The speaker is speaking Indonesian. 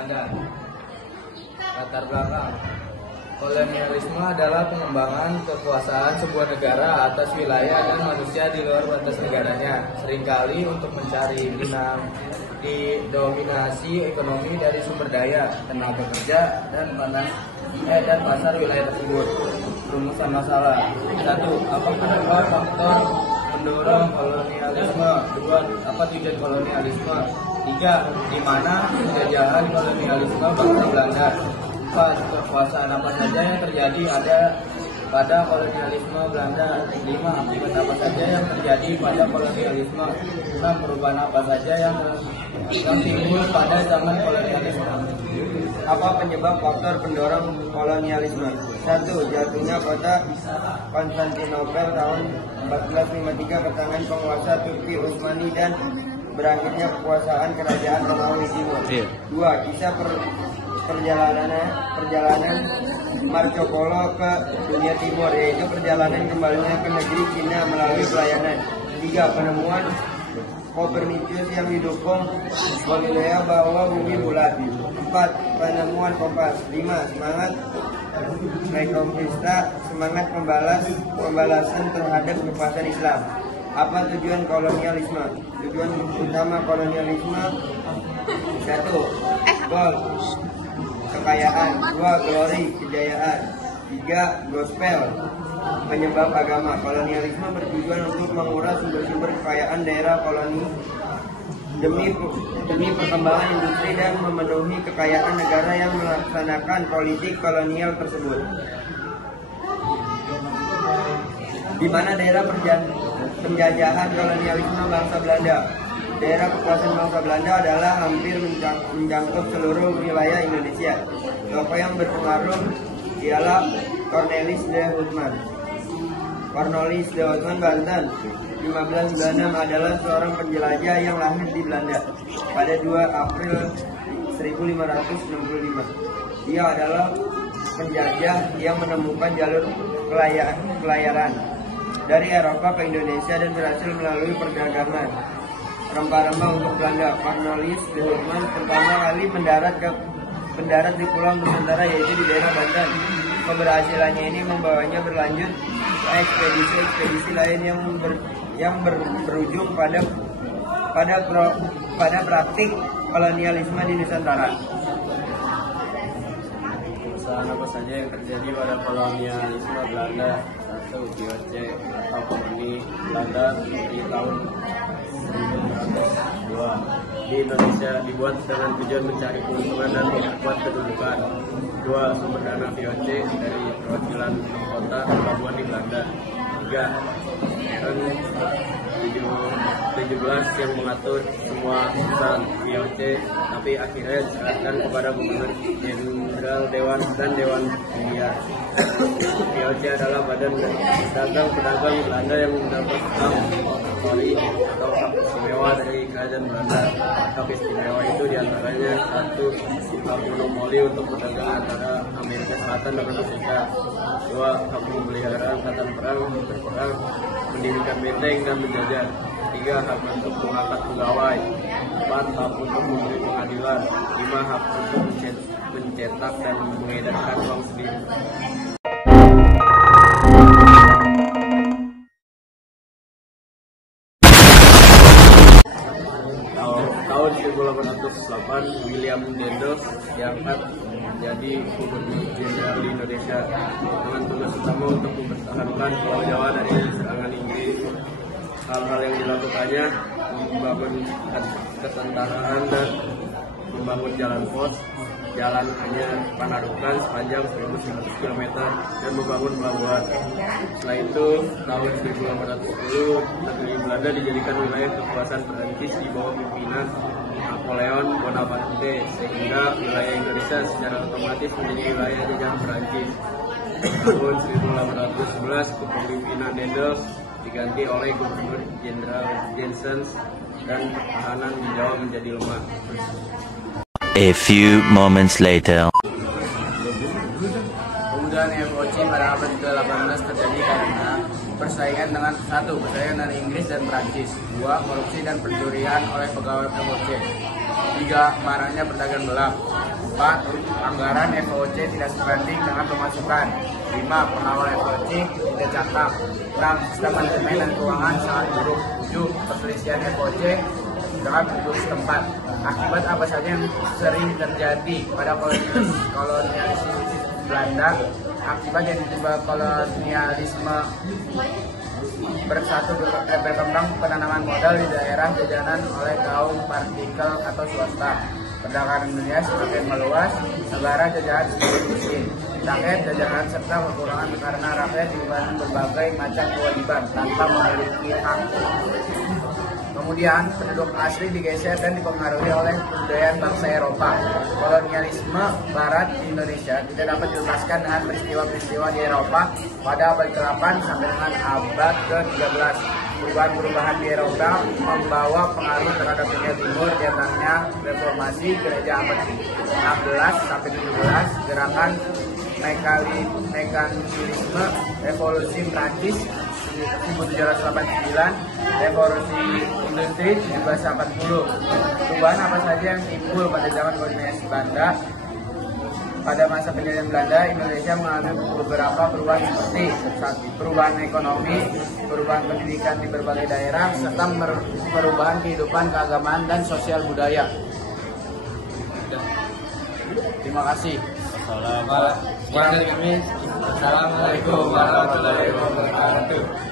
Belanda. Latar belakang kolonialisme adalah pengembangan kekuasaan sebuah negara atas wilayah dan manusia di luar batas negaranya, seringkali untuk mencari dominasi ekonomi dari sumber daya, tenaga kerja, dan pasar wilayah tersebut. Rumusan masalah: 1. Apa penyebab faktor mendorong kolonialisme? 2. Apa tujuan kolonialisme? 3. Di mana penjajahan kolonialisme bangsa Belanda? 4. Kekuasaan apa saja yang terjadi pada kolonialisme Belanda? 5. Akibat apa saja yang terjadi pada kolonialisme? 6. Perubahan apa saja yang timbul pada zaman kolonialisme? Apa penyebab faktor pendorong kolonialisme? 1. Jatuhnya kota Konstantinopel tahun 1453 ke tangan penguasa Turki Utsmani dan berakhirnya kekuasaan kerajaan Romawi Timur. 2. Kisah perjalanan Marco Polo ke dunia timur, yaitu perjalanan kembalinya ke negeri Cina melalui pelayanan. 3. Penemuan Copernicus yang didukung Galileo bahwa bumi bulat. 4. Penemuan kompas. 5. Semangat Reconquista, semangat pembalasan terhadap kekuasaan Islam. Apa tujuan kolonialisme? Tujuan utama kolonialisme: 1. Gold, kekayaan. 2. Glory, kejayaan. 3. Gospel, penyebab agama. Kolonialisme bertujuan untuk menguras sumber-sumber kekayaan daerah koloni demi perkembangan industri dan memenuhi kekayaan negara yang melaksanakan politik kolonial tersebut. Di mana daerah penjajahan kolonialisme bangsa Belanda? Daerah kekuasaan bangsa Belanda adalah hampir mencakup seluruh wilayah Indonesia. Tokoh yang berpengaruh ialah Cornelis de Houtman. Cornelis de Houtman, Banten, 1596, adalah seorang penjelajah yang lahir di Belanda pada 2 April 1565. Dia adalah penjajah yang menemukan jalur pelayaran dari Eropa ke Indonesia dan berhasil melalui perdagangan rempah-rempah untuk Belanda. Cornelis de Houtman pertama kali mendarat di Pulau Nusantara, yaitu di daerah Banten. Keberhasilannya ini membawanya berlanjut ke ekspedisi lain yang berujung pada praktik kolonialisme di Nusantara. Perusahaan apa saja yang terjadi pada kolonialisme Belanda? 1. VOC atau koloni Belanda di tahun 1902 di Indonesia dibuat dengan tujuan mencari keuntungan dan memperkuat kedudukan. 2. Sumber dana VOC dari perwakilan kota pelabuhan di Belanda. 3. RN 17 yang mengatur semua urusan VOC, tapi akhirnya diserahkan kepada Gubernur Jenderal Dewan India. VOC adalah badan dagang pedagang Belanda yang mendapat hak monopoli atau hak istimewa dari kerajaan Belanda. Hak istimewa itu diantaranya: 1. Hak monopoli untuk perdagangan antara Amerika Selatan dan Amerika. 2. Hak memelihara angkatan perang, berperang, mendirikan benteng dan menjajah. 3. Hak untuk mengangkat pegawai. 4. Hak untuk memberi pengadilan. 5. Hak untuk mencetak dan mengedarkan uang sendiri. Tahun 1808, William Dendels diangkat menjadi Gubernur Jenderal di Indonesia dengan tugas utama untuk mempertahankan Pulau Jawa dari serangan Inggris. Hal-hal yang dilakukannya membangun ketentaraan dan membangun jalan pos, jalan hanya Panarukan sepanjang 1.100 km dan membangun pelabuhan. Setelah itu, tahun 1810, negeri Belanda dijadikan wilayah kekuasaan Perancis di bawah pimpinan Napoleon Bonaparte, sehingga wilayah Indonesia secara otomatis menjadi wilayah jajahan Perancis. Tahun 1811, kepemimpinan Dendels diganti oleh Gubernur Jenderal Jensen dan pertahanan di Jawa menjadi lemah. A few moments later. Kemudian VOC pada abad ke-18 terjadi karena persaingan dari Inggris dan Prancis. 2. Korupsi dan pencurian oleh pegawai FOC. 3. Maraknya perdagangan gelap. 4. Anggaran FOC tidak sebanding dengan pemasukan. 5. Pengawal FOC tidak cakap. 6. Sistem manajemen dan keuangan sangat buruk. 7. Perselisihan FOC dengan penduduk setempat. Akibat apa saja yang sering terjadi pada kolonialis Belanda? Akibat yang ditimpa kolonialisme berkembang penanaman modal di daerah jajanan oleh kaum partikel atau swasta. Perdagangan dunia semakin meluas, negara jajahan semakin miskin. Rakyat jajahan serta kekurangan karena rakyat dibebankan berbagai macam kewajiban tanpa memiliki hak. Kemudian penduduk asli digeser dan dipengaruhi oleh kebudayaan bangsa Eropa. Kolonialisme Barat di Indonesia tidak dapat dilepaskan dengan peristiwa-peristiwa di Eropa pada abad ke-8 sampai dengan abad ke-13. Perubahan-perubahan di Eropa membawa pengaruh terhadap dunia timur, di antaranya reformasi gereja abad 16 sampai 17, gerakan mekanisme revolusi Prancis 1789, revolusi industri 1740. Perubahan apa saja yang timbul pada zaman kolonialis Belanda? Pada masa penjajahan Belanda, Indonesia mengalami beberapa perubahan seperti perubahan ekonomi, perubahan pendidikan di berbagai daerah, serta perubahan kehidupan keagamaan dan sosial budaya. Terima kasih. Assalamualaikum warahmatullahi wabarakatuh.